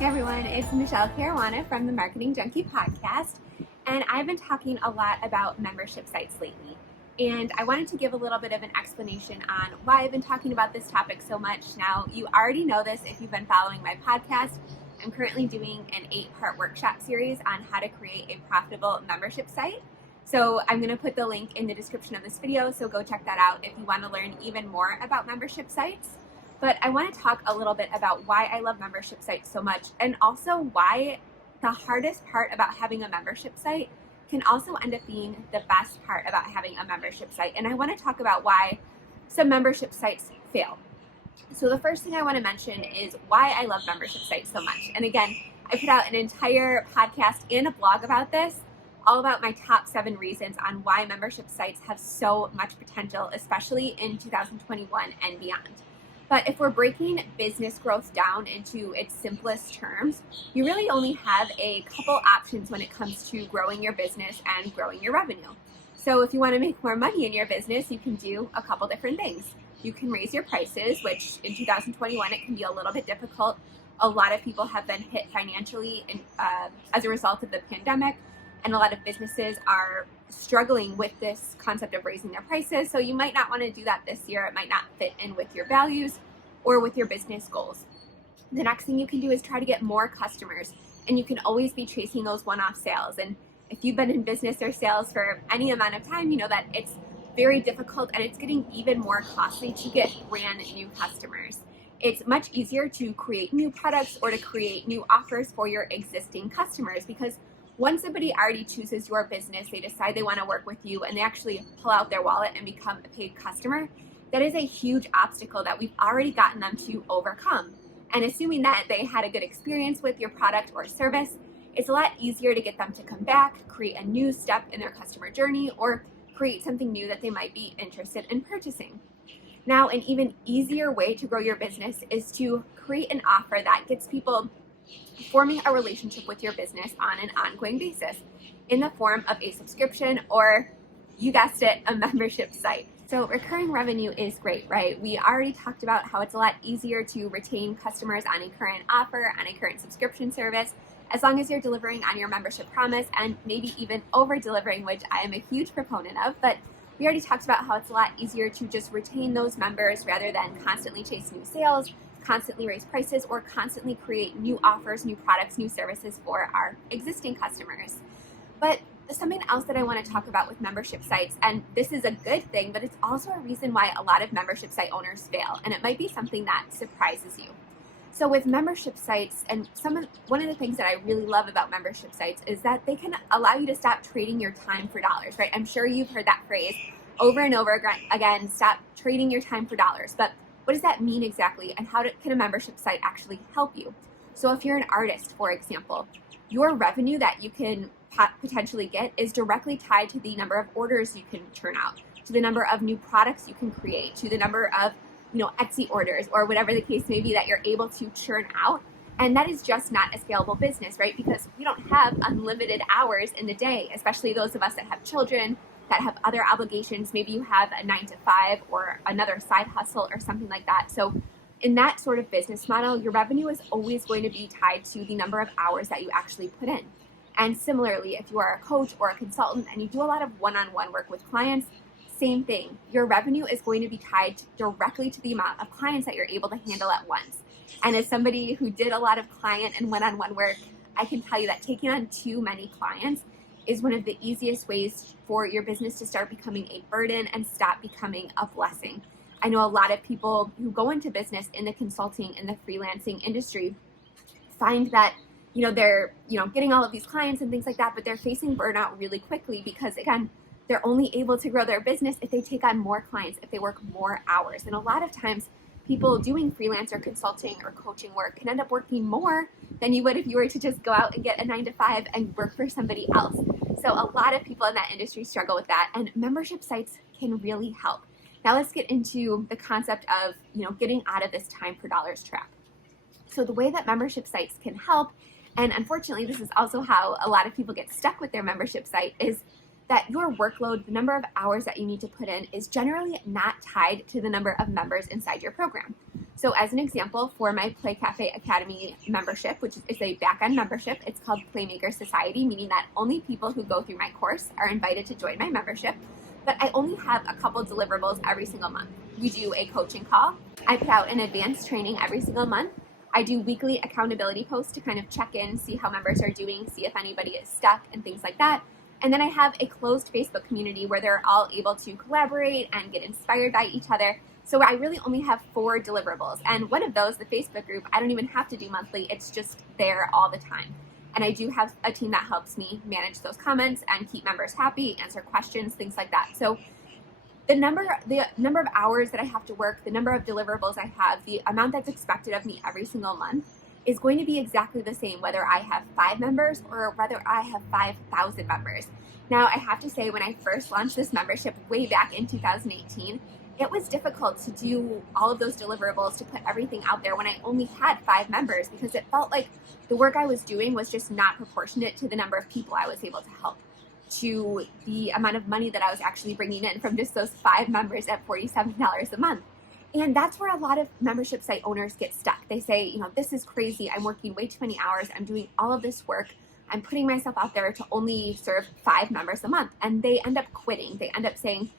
Hey everyone, it's Michelle Caruana from the Marketing Junkie podcast, and I've been talking a lot about membership sites lately. And I wanted to give a little bit of an explanation on why I've been talking about this topic so much. Now, you already know this if you've been following my podcast. I'm currently doing an 8-part workshop series on how to create a profitable membership site. So I'm going to put the link in the description of this video, so go check that out if you want to learn even more about membership sites. But I want to talk a little bit about why I love membership sites so much, and also why the hardest part about having a membership site can also end up being the best part about having a membership site. And I want to talk about why some membership sites fail. So the first thing I want to mention is why I love membership sites so much. And again, I put out an entire podcast and a blog about this, all about my top 7 reasons on why membership sites have so much potential, especially in 2021 and beyond. But if we're breaking business growth down into its simplest terms, you really only have a couple options when it comes to growing your business and growing your revenue. So if you want to make more money in your business, you can do a couple different things. You can raise your prices, which in 2021, it can be a little bit difficult. A lot of people have been hit financially as a result of the pandemic, and a lot of businesses are struggling with this concept of raising their prices. So you might not want to do that this year. It might not fit in with your values or with your business goals. The next thing you can do is try to get more customers, and you can always be chasing those one-off sales. And if you've been in business or sales for any amount of time, you know that it's very difficult, and it's getting even more costly to get brand new customers. It's much easier to create new products or to create new offers for your existing customers, because once somebody already chooses your business, they decide they want to work with you, and they actually pull out their wallet and become a paid customer, that is a huge obstacle that we've already gotten them to overcome. And assuming that they had a good experience with your product or service, it's a lot easier to get them to come back, create a new step in their customer journey, or create something new that they might be interested in purchasing. Now, an even easier way to grow your business is to create an offer that gets people forming a relationship with your business on an ongoing basis in the form of a subscription or, you guessed it, a membership site. So recurring revenue is great, right? We already talked about how it's a lot easier to retain customers on a current offer, on a current subscription service, as long as you're delivering on your membership promise and maybe even over delivering, which I am a huge proponent of. But we already talked about how it's a lot easier to just retain those members rather than constantly chase new sales, constantly raise prices, or constantly create new offers, new products, new services for our existing customers. But something else that I want to talk about with membership sites, and this is a good thing, but it's also a reason why a lot of membership site owners fail, and it might be something that surprises you. So with membership sites, and one of the things that I really love about membership sites is that they can allow you to stop trading your time for dollars, right? I'm sure you've heard that phrase over and over again, stop trading your time for dollars. But what does that mean exactly, and how can a membership site actually help you? So if you're an artist, for example, your revenue that you can potentially get is directly tied to the number of orders you can turn out, to the number of new products you can create, to the number of Etsy orders or whatever the case may be that you're able to churn out. And that is just not a scalable business, right? Because we don't have unlimited hours in the day, especially those of us that have children, that have other obligations. Maybe you have a 9-to-5 or another side hustle or something like that. So in that sort of business model, your revenue is always going to be tied to the number of hours that you actually put in. And similarly, if you are a coach or a consultant and you do a lot of one-on-one work with clients, same thing. Your revenue is going to be tied directly to the amount of clients that you're able to handle at once. And as somebody who did a lot of client and one-on-one work, I can tell you that taking on too many clients is one of the easiest ways for your business to start becoming a burden and stop becoming a blessing. I know a lot of people who go into business in the consulting and the freelancing industry find that they're getting all of these clients and things like that, but they're facing burnout really quickly because, again, they're only able to grow their business if they take on more clients, if they work more hours. And a lot of times people doing freelance or consulting or coaching work can end up working more than you would if you were to just go out and get a 9-to-5 and work for somebody else. So a lot of people in that industry struggle with that, and membership sites can really help. Now let's get into the concept of, getting out of this time per dollars trap. So the way that membership sites can help, and unfortunately this is also how a lot of people get stuck with their membership site, is that your workload, the number of hours that you need to put in, is generally not tied to the number of members inside your program. So as an example, for my Play Cafe Academy membership, which is a back-end membership, it's called Playmaker Society, meaning that only people who go through my course are invited to join my membership. But I only have a couple deliverables every single month. We do a coaching call. I put out an advanced training every single month. I do weekly accountability posts to kind of check in, see how members are doing, see if anybody is stuck and things like that. And then I have a closed Facebook community where they're all able to collaborate and get inspired by each other. So I really only have 4 deliverables. And one of those, the Facebook group, I don't even have to do monthly. It's just there all the time. And I do have a team that helps me manage those comments and keep members happy, answer questions, things like that. So the number of hours that I have to work, the number of deliverables I have, the amount that's expected of me every single month is going to be exactly the same whether I have 5 members or whether I have 5,000 members. Now, I have to say, when I first launched this membership way back in 2018, it was difficult to do all of those deliverables, to put everything out there when I only had 5 members, because it felt like the work I was doing was just not proportionate to the number of people I was able to help, to the amount of money that I was actually bringing in from just those 5 members at $47 a month. And that's where a lot of membership site owners get stuck. They say, this is crazy. I'm working way too many hours. I'm doing all of this work. I'm putting myself out there to only serve 5 members a month. And they end up quitting. They end up saying,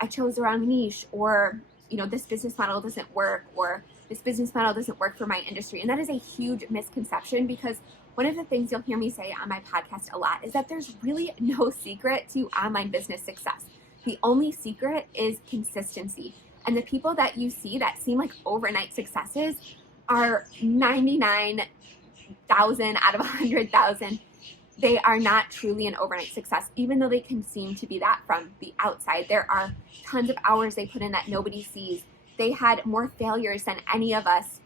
I chose the wrong niche, or, this business model doesn't work, or this business model doesn't work for my industry. And that is a huge misconception, because one of the things you'll hear me say on my podcast a lot is that there's really no secret to online business success. The only secret is consistency. And the people that you see that seem like overnight successes are 99,000 out of 100,000. They are not truly an overnight success, even though they can seem to be that from the outside. There are tons of hours they put in that nobody sees. They had more failures than any of us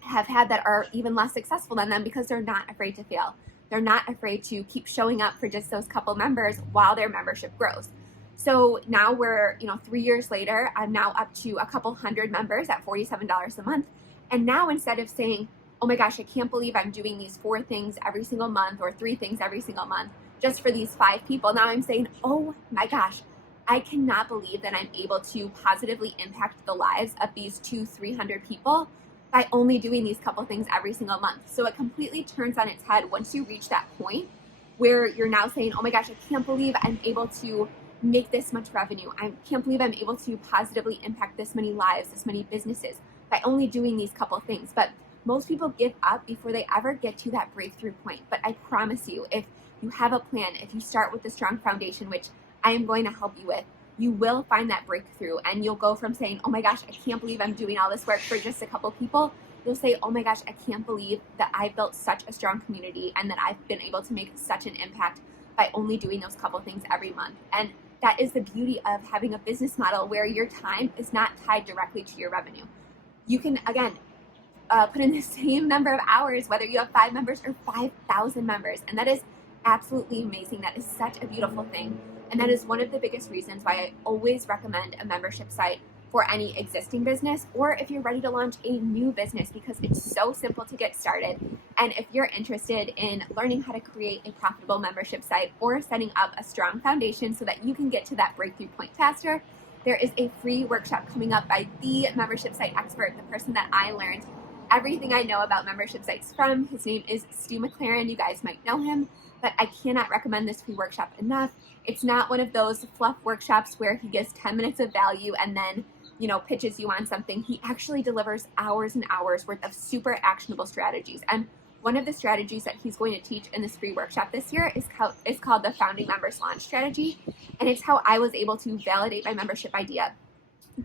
have had that are even less successful than them, because they're not afraid to fail. They're not afraid to keep showing up for just those couple members while their membership grows. So now we're, 3 years later, I'm now up to a couple hundred members at $47 a month. And now, instead of saying, oh my gosh, I can't believe I'm doing these 4 things every single month or 3 things every single month just for these 5 people, now I'm saying, oh my gosh, I cannot believe that I'm able to positively impact the lives of these 200-300 people by only doing these couple things every single month. So it completely turns on its head once you reach that point where you're now saying, oh my gosh, I can't believe I'm able to make this much revenue. I can't believe I'm able to positively impact this many lives, this many businesses by only doing these couple things. But most people give up before they ever get to that breakthrough point. But I promise you, if you have a plan, if you start with a strong foundation, which I am going to help you with, you will find that breakthrough, and you'll go from saying, oh my gosh, I can't believe I'm doing all this work for just a couple people. You'll say, oh my gosh, I can't believe that I built such a strong community and that I've been able to make such an impact by only doing those couple things every month. And that is the beauty of having a business model where your time is not tied directly to your revenue. You can, again, put in the same number of hours, whether you have 5 members or 5,000 members. And that is absolutely amazing. That is such a beautiful thing. And that is one of the biggest reasons why I always recommend a membership site for any existing business, or if you're ready to launch a new business, because it's so simple to get started. And if you're interested in learning how to create a profitable membership site or setting up a strong foundation so that you can get to that breakthrough point faster, there is a free workshop coming up by the membership site expert, the person that I learned everything I know about membership sites from. His name is Stu McLaren. You guys might know him, but I cannot recommend this free workshop enough. It's not one of those fluff workshops where he gives 10 minutes of value and then, pitches you on something. He actually delivers hours and hours worth of super actionable strategies. And one of the strategies that he's going to teach in this free workshop this year is called the Founding Members Launch Strategy. And it's how I was able to validate my membership idea,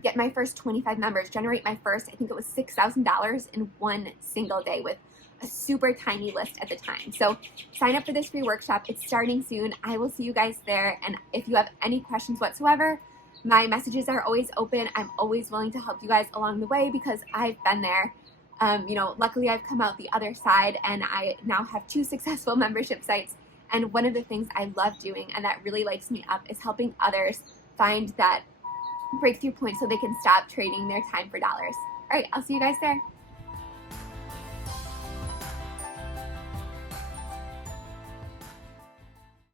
get my first 25 members, generate my first, I think it was $6,000 in one single day with a super tiny list at the time. So sign up for this free workshop. It's starting soon. I will see you guys there. And if you have any questions whatsoever, my messages are always open. I'm always willing to help you guys along the way because I've been there. Luckily I've come out the other side and I now have 2 successful membership sites. And one of the things I love doing and that really lights me up is helping others find that breakthrough point so they can stop trading their time for dollars. All right, I'll see you guys there.